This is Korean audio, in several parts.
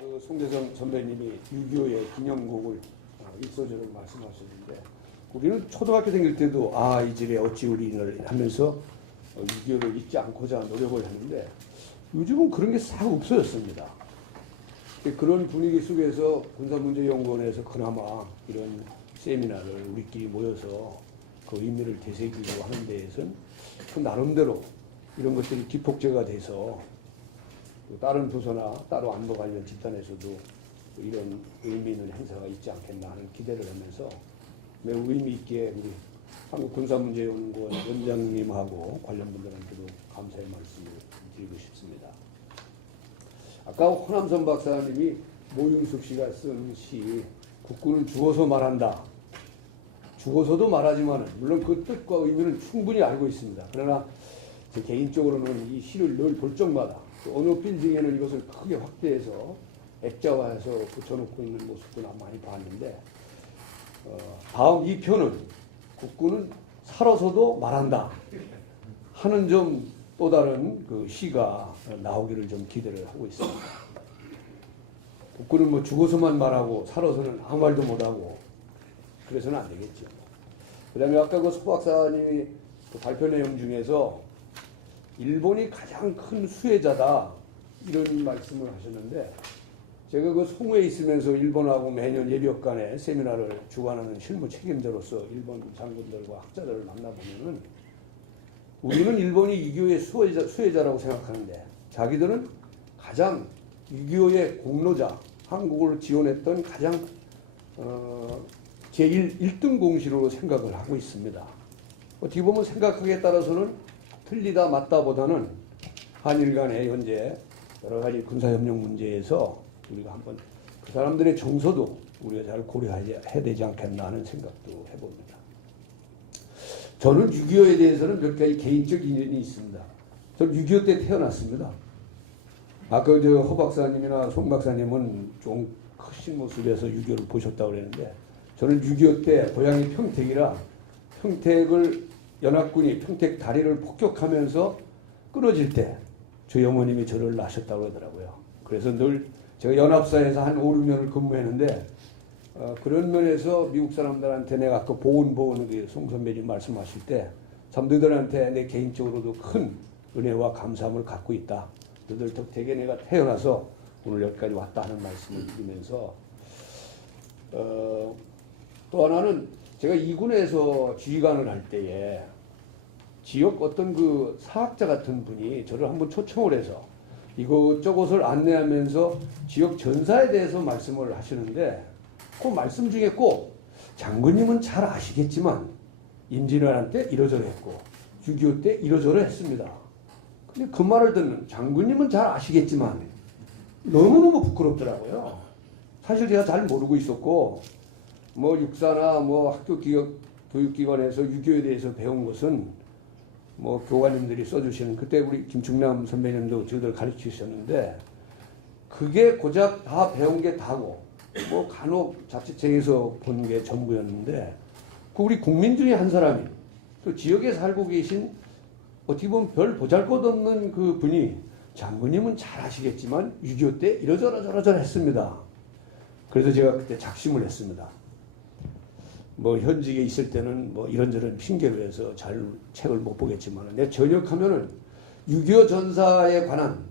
송대성 선배님이 6.25의 기념곡을 1소절을 말씀하셨는데, 우리는 초등학교 다닐 때도 이 집에 어찌 우리를 하면서 6.25를 잊지 않고자 노력을 했는데, 요즘은 그런 게 싹 없어졌습니다. 그런 분위기 속에서 군사문제연구원에서 그나마 이런 세미나를 우리끼리 모여서 그 의미를 되새기려고 하는 데에서는 그 나름대로 이런 것들이 기폭제가 돼서 다른 부서나 따로 안보 관련 집단에서도 이런 의미 있는 행사가 있지 않겠나 하는 기대를 하면서 매우 의미 있게 우리 한국군사문제연구원 원장님하고 관련 분들한테도 감사의 말씀을 드리고 싶습니다. 아까 호남선 박사님이 모윤숙 씨가 쓴 시 국군은 죽어서 말한다. 죽어서도 말하지만 물론 그 뜻과 의미는 충분히 알고 있습니다. 그러나 제 개인적으로는 이 시를 늘 볼 적마다 어느 빌딩에는 이것을 크게 확대해서 액자화해서 붙여놓고 있는 모습도 나 많이 봤는데, 다음 이 편은 국군은 살아서도 말한다 하는 좀 또 다른 그 시가 나오기를 좀 기대를 하고 있습니다. 국군은 뭐 죽어서만 말하고 살아서는 아무 말도 못하고 그래서는 안 되겠죠. 그 다음에 아까 그 소 박사님이 그 발표 내용 중에서 일본이 가장 큰 수혜자다 이런 말씀을 하셨는데, 제가 그 송후에 있으면서 일본하고 매년 예비역 간에 세미나를 주관하는 실무 책임자로서 일본 장군들과 학자들을 만나보면은 우리는 일본이 6.25의 수혜자라고 생각하는데 자기들은 가장 6.25의 공로자, 한국을 지원했던 가장 제1등 공신으로 생각을 하고 있습니다. 어떻게 보면 생각하기에 따라서는 틀리다 맞다 보다는 한일 간의 현재 여러 가지 군사협력 문제에서 우리가 한번 그 사람들의 정서도 우리가 잘 고려해야 되지 않겠나 하는 생각도 해봅니다. 저는 6.25에 대해서는 몇 가지 개인적 인연이 있습니다. 저는 6.25 때 태어났습니다. 아까 허 박사님이나 송 박사님은 좀 크신 모습에서 6.25를 보셨다고 그랬는데, 저는 6.25 때 고향이 평택이라 평택을 연합군이 평택 다리를 폭격하면서 끊어질 때 저희 어머님이 저를 낳으셨다고 그러더라고요. 그래서 늘 제가 연합사에서 한 5, 6년을 근무했는데, 그런 면에서 미국 사람들한테 내가 아까 보훈 송 선배님 말씀하실 때 참 너희들한테 내 개인적으로도 큰 은혜와 감사함을 갖고 있다. 너희들 덕택에 내가 태어나서 오늘 여기까지 왔다 하는 말씀을 드리면서, 또 하나는 제가 2군에서 지휘관을 할 때에 지역 어떤 그 사학자 같은 분이 저를 한번 초청을 해서 이것저것을 안내하면서 지역 전사에 대해서 말씀을 하시는데, 그 말씀 중에 꼭 장군님은 잘 아시겠지만 임진왜란 때 이러저러 했고 6.25 때 이러저러 했습니다. 근데 그 말을 듣는 장군님은 잘 아시겠지만 너무너무 부끄럽더라고요. 사실 제가 잘 모르고 있었고, 뭐 육사나 뭐 학교 교육기관에서 6.25에 대해서 배운 것은 뭐 교관님들이 써주시는, 그때 우리 김충남 선배님도 저희들 가르치셨는데 그게 고작 다 배운 게 다고, 뭐 간혹 자치청에서 본 게 전부였는데, 그 우리 국민 중에 한 사람이 또 지역에 살고 계신 어떻게 보면 별 보잘것없는 그 분이 장군님은 잘 아시겠지만 6.25 때 이러저러 했습니다. 그래서 제가 그때 작심을 했습니다. 뭐 현직에 있을 때는 뭐 이런저런 핑계로 해서 잘 책을 못 보겠지만 내가 전역하면은 6.25 전사에 관한,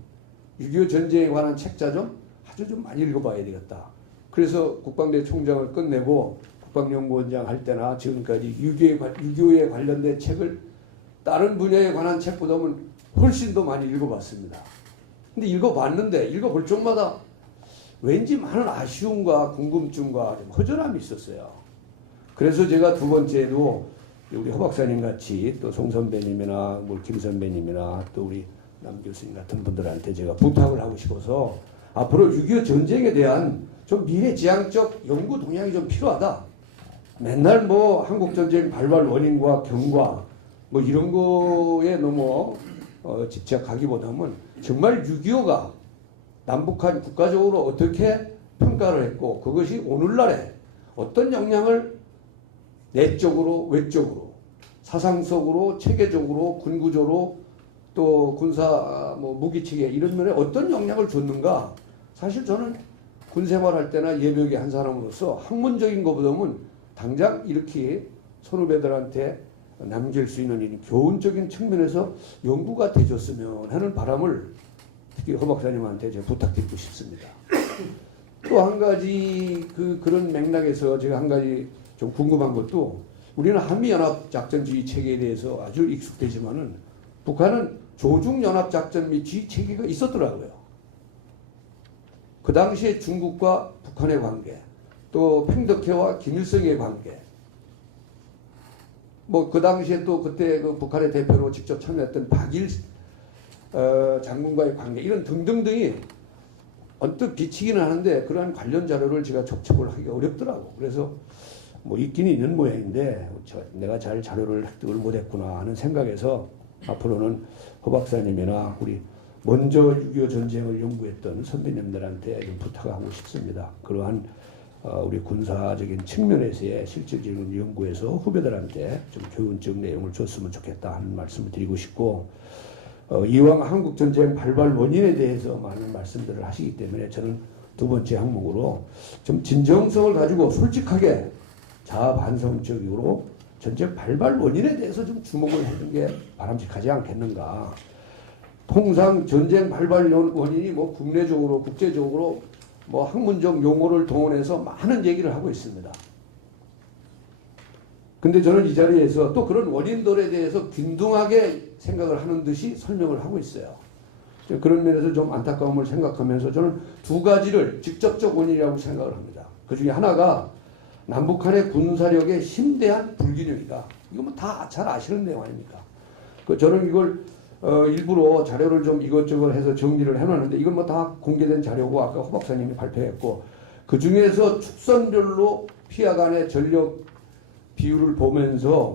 6.25 전쟁에 관한 책자 좀 아주 좀 많이 읽어봐야 되겠다. 그래서 국방대 총장을 끝내고 국방연구원장 할 때나 지금까지 6.25에 관련된 책을 다른 분야에 관한 책보다는 훨씬 더 많이 읽어봤습니다. 근데 읽어봤는데 읽어볼 적마다 왠지 많은 아쉬움과 궁금증과 허전함이 있었어요. 그래서 제가 두 번째도 우리 허 박사님 같이 또 송 선배님이나 뭐 김 선배님이나 또 우리 남 교수님 같은 분들한테 제가 부탁을 하고 싶어서 앞으로 6.25 전쟁에 대한 좀 미래지향적 연구 동향이 좀 필요하다. 맨날 뭐 한국전쟁 발발 원인과 경과 뭐 이런 거에 너무 집착하기보다는 정말 6.25가 남북한 국가적으로 어떻게 평가를 했고 그것이 오늘날에 어떤 영향을 내적으로 외적으로 사상적으로 체계적으로 군구적으로 또 군사 뭐 무기체계 이런 면에 어떤 영향을 줬는가. 사실 저는 군 생활할 때나 예비역의 한 사람으로서 학문적인 것보다는 당장 이렇게 선후배들한테 남길 수 있는 이 교훈적인 측면에서 연구가 되줬으면 하는 바람을 특히 허 박사님한테 제가 부탁드리고 싶습니다. 또 한 가지 그런 맥락에서 제가 한 가지 좀 궁금한 것도 우리는 한미연합작전주의 체계에 대해서 아주 익숙되지만은 북한은 조중연합작전 및 주의 체계가 있었더라고요. 그 당시에 중국과 북한의 관계, 또 팽덕회와 김일성의 관계, 뭐 그 당시에 또 그때 그 북한의 대표로 직접 참여했던 박일 장군과의 관계 이런 등등등이 언뜻 비치기는 하는데 그러한 관련 자료를 제가 접촉을 하기가 어렵더라고. 그래서 뭐 있기는 있는 모양인데 내가 잘 자료를 획득을 못했구나 하는 생각에서 앞으로는 허 박사님이나 우리 먼저 6.25 전쟁을 연구했던 선배님들한테 좀 부탁하고 싶습니다. 그러한 우리 군사적인 측면에서의 실질적인 연구에서 후배들한테 좀 교훈적 내용을 줬으면 좋겠다 하는 말씀을 드리고 싶고, 이왕 한국전쟁 발발 원인에 대해서 많은 말씀들을 하시기 때문에 저는 두 번째 항목으로 좀 진정성을 가지고 솔직하게 자반성적으로 전쟁 발발 원인에 대해서 좀 주목을 하는 게 바람직하지 않겠는가. 통상 전쟁 발발 원인이 뭐 국내적으로 국제적으로 뭐 학문적 용어를 동원해서 많은 얘기를 하고 있습니다. 근데 저는 이 자리에서 또 그런 원인들에 대해서 균등하게 생각을 하는 듯이 설명을 하고 있어요. 그런 면에서 좀 안타까움을 생각하면서 저는 두 가지를 직접적 원인이라고 생각을 합니다. 그 중에 하나가 남북한의 군사력의 심대한 불균형이다. 이거 뭐 다 잘 아시는 내용 아닙니까? 저는 이걸 일부러 자료를 좀 이것저것 해서 정리를 해놨는데 이건 뭐 다 공개된 자료고 아까 허 박사님이 발표했고 그 중에서 축선별로 피하 간의 전력 비율을 보면서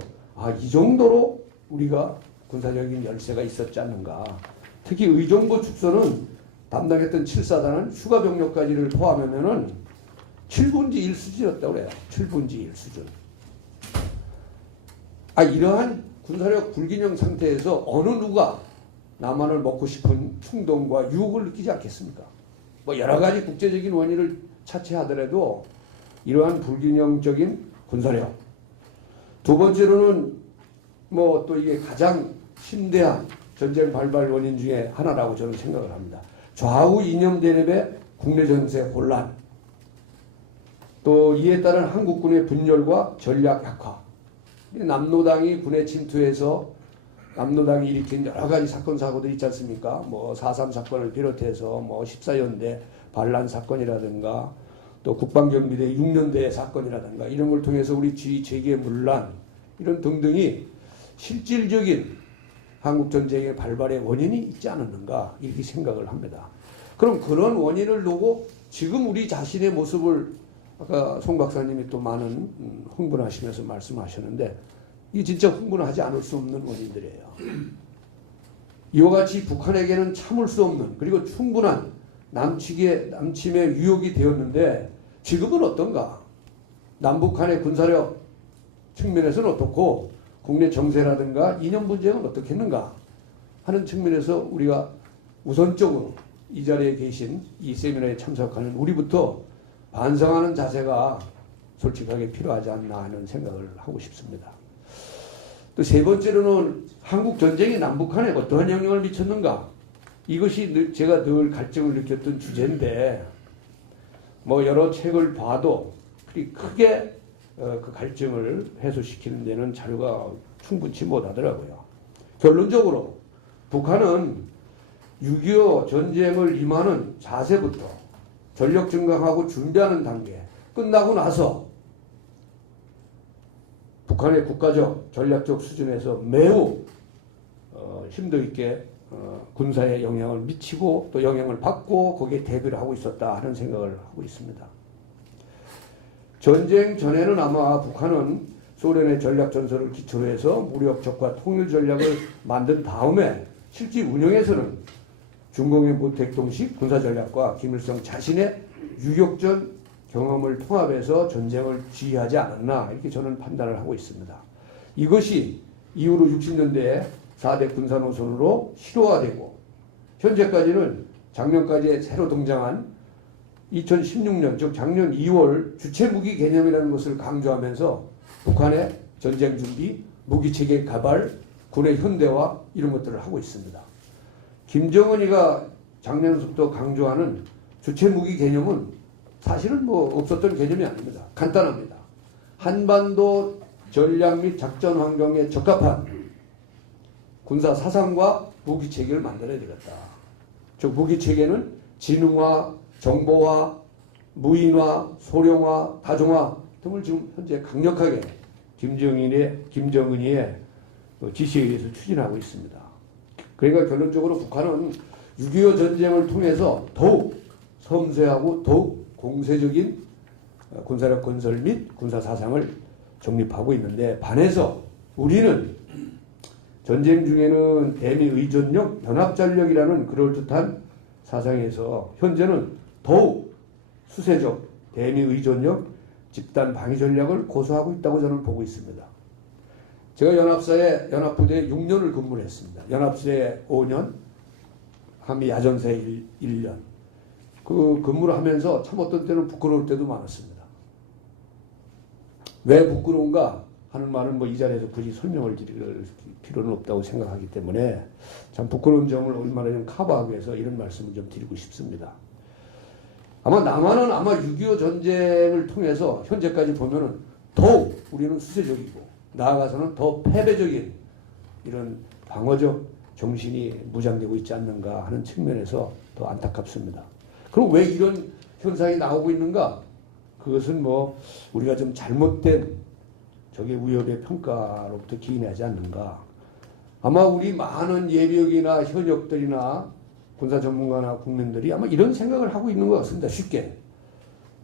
이 정도로 우리가 군사적인 열세가 있었지 않는가. 특히 의정부 축선은 담당했던 7사단은 휴가 병력까지를 포함하면은 7분지 1 수준이었다고 그래요. 7분지 1 수준. 이러한 군사력 불균형 상태에서 어느 누가 남한을 먹고 싶은 충동과 유혹을 느끼지 않겠습니까? 뭐 여러 가지 국제적인 원인을 차치하더라도 이러한 불균형적인 군사력. 두 번째로는 뭐 또 이게 가장 심대한 전쟁 발발 원인 중에 하나라고 저는 생각을 합니다. 좌우 이념 대립의 국내 정세 혼란. 또 이에 따른 한국군의 분열과 전략 약화. 남로당이 군에 침투해서 남로당이 일으킨 여러 가지 사건 사고들이 있지 않습니까? 뭐 4.3 사건을 비롯해서 뭐 14연대 반란 사건이라든가 또 국방경비대 6년대 사건이라든가 이런 걸 통해서 우리 지휘 체계의 문란 이런 등등이 실질적인 한국전쟁의 발발의 원인이 있지 않았는가 이렇게 생각을 합니다. 그럼 그런 원인을 두고 지금 우리 자신의 모습을 아까 송 박사님이 또 많은 흥분하시면서 말씀하셨는데 이게 진짜 흥분하지 않을 수 없는 원인들이에요. 이와 같이 북한에게는 참을 수 없는 그리고 충분한 남침의 유혹이 되었는데 지금은 어떤가? 남북한의 군사력 측면에서는 어떻고 국내 정세라든가 이념 분쟁은 어떻겠는가 하는 측면에서 우리가 우선적으로 이 자리에 계신 이 세미나에 참석하는 우리부터 반성하는 자세가 솔직하게 필요하지 않나 하는 생각을 하고 싶습니다. 또 세 번째로는 한국 전쟁이 남북한에 어떠한 영향을 미쳤는가? 이것이 제가 늘 갈증을 느꼈던 주제인데 뭐 여러 책을 봐도 그리 크게 그 갈증을 해소시키는 데는 자료가 충분치 못하더라고요. 결론적으로 북한은 6.25 전쟁을 임하는 자세부터 전력 증강하고 준비하는 단계 끝나고 나서 북한의 국가적 전략적 수준에서 매우 힘도 있게 군사에 영향을 미치고 또 영향을 받고 거기에 대비를 하고 있었다 하는 생각을 하고 있습니다. 전쟁 전에는 아마 북한은 소련의 전략 전설을 기초로 해서 무력 적과 통일 전략을 만든 다음에 실제 운영에서는 중공의 모택동식 군사 전략과 김일성 자신의 유격전 경험을 통합해서 전쟁을 지휘하지 않았나 이렇게 저는 판단을 하고 있습니다. 이것이 이후로 60년대에 4대 군사노선으로 실효화되고 현재까지는 작년까지 새로 등장한 2016년 즉 작년 2월 주체무기 개념이라는 것을 강조하면서 북한의 전쟁 준비, 무기체계 개발, 군의 현대화 이런 것들을 하고 있습니다. 김정은이가 작년부터 강조하는 주체무기 개념은 사실은 뭐 없었던 개념이 아닙니다. 간단합니다. 한반도 전략 및 작전 환경에 적합한 군사 사상과 무기체계를 만들어야 되겠다. 즉 무기체계는 진흥화, 정보화, 무인화, 소량화, 다종화 등을 지금 현재 강력하게 김정은이의 지시에 의해서 추진하고 있습니다. 그러니까 결론적으로 북한은 6.25 전쟁을 통해서 더욱 섬세하고 더욱 공세적인 군사력 건설 및 군사 사상을 정립하고 있는데 반해서 우리는 전쟁 중에는 대미 의존력, 연합전력이라는 그럴듯한 사상에서 현재는 더욱 수세적 대미 의존력, 집단 방위 전략을 고수하고 있다고 저는 보고 있습니다. 제가 연합부대에 6년을 근무를 했습니다. 연합수에 5년, 한미 야전사에 1년. 그 근무를 하면서 참 어떤 때는 부끄러울 때도 많았습니다. 왜 부끄러운가 하는 말은 뭐 이 자리에서 굳이 설명을 드릴 필요는 없다고 생각하기 때문에 참 부끄러운 점을 얼마나 좀 커버하기 위해서 이런 말씀을 좀 드리고 싶습니다. 아마 남한은 아마 6.25 전쟁을 통해서 현재까지 보면은 더욱 우리는 수세적이고 나아가서는 더 패배적인 이런 방어적 정신이 무장되고 있지 않는가 하는 측면에서 더 안타깝습니다. 그럼 왜 이런 현상이 나오고 있는가? 그것은 뭐 우리가 좀 잘못된 적의 위협의 평가로부터 기인하지 않는가. 아마 우리 많은 예비역이나 현역들이나 군사 전문가나 국민들이 아마 이런 생각을 하고 있는 것 같습니다. 쉽게.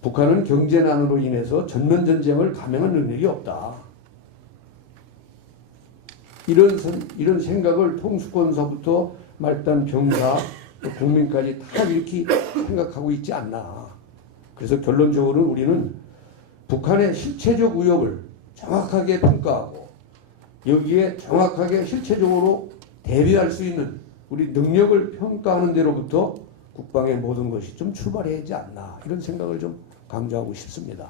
북한은 경제난으로 인해서 전면전쟁을 감행할 능력이 없다. 이런 생각을 통수권서부터 말단 병사, 국민까지 다 이렇게 생각하고 있지 않나. 그래서 결론적으로 우리는 북한의 실체적 위협을 정확하게 평가하고 여기에 정확하게 실체적으로 대비할 수 있는 우리 능력을 평가하는 데로부터 국방의 모든 것이 좀 출발해야 하지 않나 이런 생각을 좀 강조하고 싶습니다.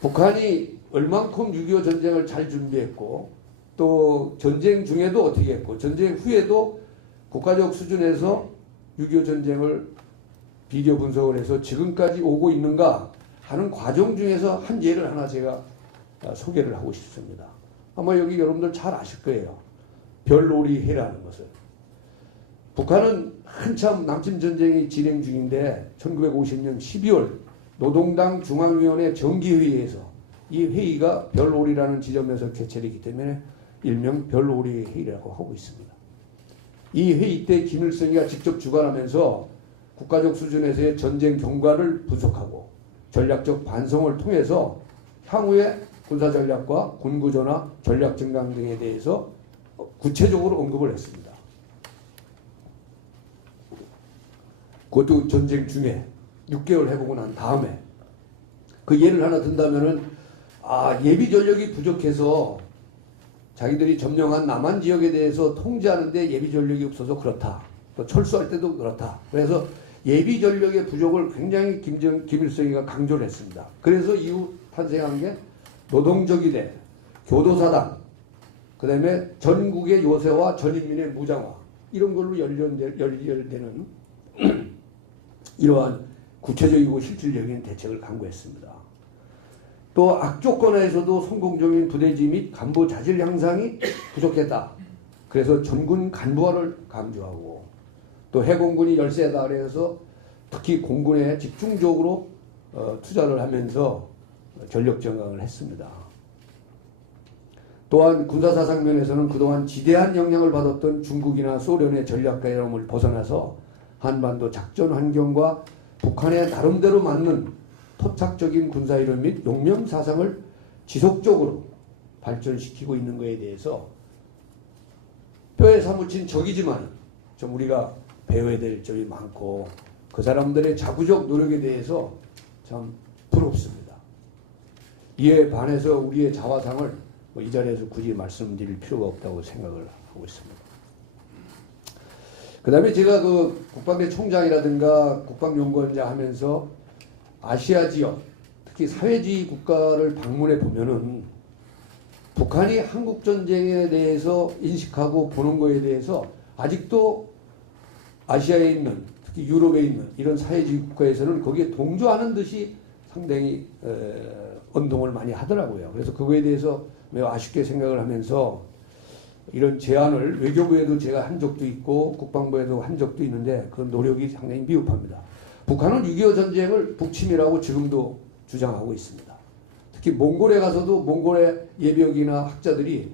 북한이 얼만큼 6.25 전쟁을 잘 준비했고 또 전쟁 중에도 어떻게 했고 전쟁 후에도 국가적 수준에서 6.25 전쟁을 비교 분석을 해서 지금까지 오고 있는가 하는 과정 중에서 한 예를 하나 제가 소개를 하고 싶습니다. 아마 여기 여러분들 잘 아실 거예요. 별놀이해라는 것을. 북한은 한참 남침전쟁이 진행 중인데 1950년 12월 노동당 중앙위원회 정기회의에서 이 회의가 별놀이라는 지점에서 개최되기 때문에 일명 별놀이 회의라고 하고 있습니다. 이 회의 때 김일성이가 직접 주관하면서 국가적 수준에서의 전쟁 경과를 분석하고 전략적 반성을 통해서 향후의 군사전략과 군구조나 전략증강 등에 대해서 구체적으로 언급을 했습니다. 그것도 전쟁 중에 6개월 해보고 난 다음에 그 예를 하나 든다면은 예비 전력이 부족해서 자기들이 점령한 남한 지역에 대해서 통제하는데 예비 전력이 없어서 그렇다. 또 철수할 때도 그렇다. 그래서 예비 전력의 부족을 굉장히 김일성이가 강조를 했습니다. 그래서 이후 탄생한 게 노동조기대, 교도사당, 그 다음에 전국의 요새와 전인민의 무장화 이런 걸로 연결되는 이러한 구체적이고 실질적인 대책을 강구했습니다. 또 악조건에서도 성공적인 부대지 및 간부 자질 향상이 부족했다. 그래서 전군 간부화를 강조하고 또 해공군이 열세다 그래서 특히 공군에 집중적으로 투자를 하면서 전력 정강을 했습니다. 또한 군사사상 면에서는 그동안 지대한 영향을 받았던 중국이나 소련의 전략가염을 벗어나서 한반도 작전 환경과 북한의 나름대로 맞는 토착적인 군사이론 및 용명 사상을 지속적으로 발전시키고 있는 것에 대해서 뼈에 사무친 적이지만 좀 우리가 배워야 될 점이 많고 그 사람들의 자구적 노력에 대해서 참 부럽습니다. 이에 반해서 우리의 자화상을 이 자리에서 굳이 말씀드릴 필요가 없다고 생각을 하고 있습니다. 그 다음에 제가 그 국방대 총장이라든가 국방연구원장 하면서 아시아 지역, 특히 사회주의 국가를 방문해 보면은 북한이 한국전쟁에 대해서 인식하고 보는 거에 대해서 아직도 아시아에 있는, 특히 유럽에 있는 이런 사회주의 국가에서는 거기에 동조하는 듯이 상당히 언동을 많이 하더라고요. 그래서 그거에 대해서 매우 아쉽게 생각을 하면서 이런 제안을 외교부에도 제가 한 적도 있고 국방부에도 한 적도 있는데 그 노력이 상당히 미흡합니다. 북한은 6.25 전쟁을 북침이라고 지금도 주장하고 있습니다. 특히 몽골에 가서도 몽골의 예비역이나 학자들이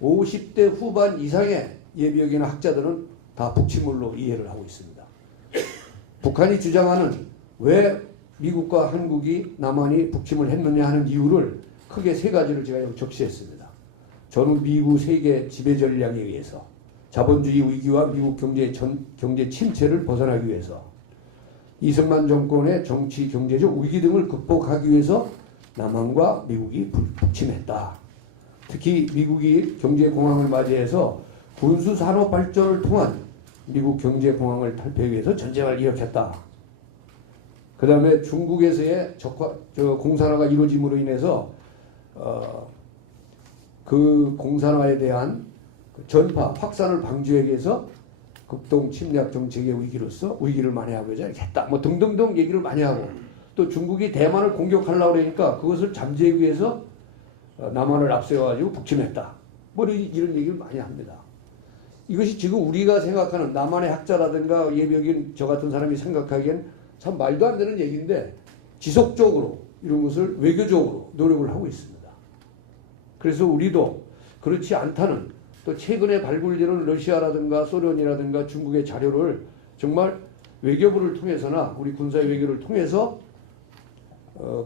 50대 후반 이상의 예비역이나 학자들은 다 북침으로 이해를 하고 있습니다. 북한이 주장하는 왜 미국과 한국이 남한이 북침을 했느냐 하는 이유를 크게 세 가지를 제가 여기 적시했습니다. 저는 미국 세계 지배 전략에 의해서 자본주의 위기와 미국 경제 침체를 벗어나기 위해서 이승만 정권의 정치 경제적 위기 등을 극복하기 위해서 남한과 미국이 북침했다. 특히 미국이 경제공황을 맞이해서 군수산업 발전을 통한 미국 경제공황을 탈피하기 위해서 전쟁을 일으켰다. 그 다음에 중국에서의 공산화가 이루어짐으로 인해서 그 공산화에 대한 전파, 확산을 방지하기 위해서 극동 침략 정책의 위기를 만회하고 했다. 뭐 등등등 얘기를 많이 하고 또 중국이 대만을 공격하려고 그러니까 그것을 잠재우기 위해서 남한을 앞세워가지고 북침했다. 뭐 이런 얘기를 많이 합니다. 이것이 지금 우리가 생각하는 남한의 학자라든가 예비역인 저 같은 사람이 생각하기엔 참 말도 안 되는 얘기인데 지속적으로 이런 것을 외교적으로 노력을 하고 있습니다. 그래서 우리도 그렇지 않다는 또 최근에 발굴되는 러시아라든가 소련이라든가 중국의 자료를 정말 외교부를 통해서나 우리 군사의 외교를 통해서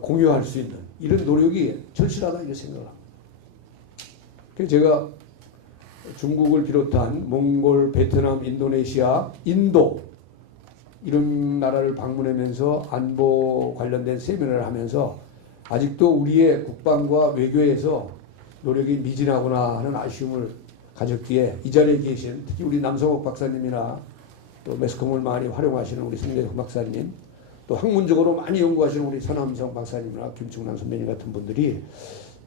공유할 수 있는 이런 노력이 절실하다 이렇게 생각을 합니다. 그래서 제가 중국을 비롯한 몽골, 베트남, 인도네시아, 인도 이런 나라를 방문하면서 안보 관련된 세미나를 하면서 아직도 우리의 국방과 외교에서 노력이 미진하구나 하는 아쉬움을 가졌기에 이 자리에 계신 특히 우리 남성욱 박사님이나 또 매스컴을 많이 활용하시는 우리 성대석 박사님 또 학문적으로 많이 연구하시는 우리 서남성 박사님이나 김충남 선배님 같은 분들이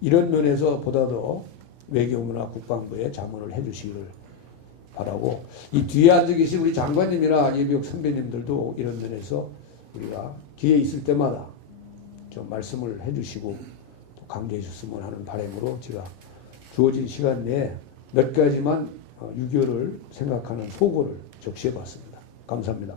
이런 면에서 보다 더 외교부나 국방부에 자문을 해주시기를 바라고 이 뒤에 앉아 계신 우리 장관님이나 예비역 선배님들도 이런 면에서 우리가 기회 있을 때마다 좀 말씀을 해주시고 또 강조해 주셨으면 하는 바람으로 제가 주어진 시간 내에 몇 가지만 6.25를 생각하는 소고를 적시해 봤습니다. 감사합니다.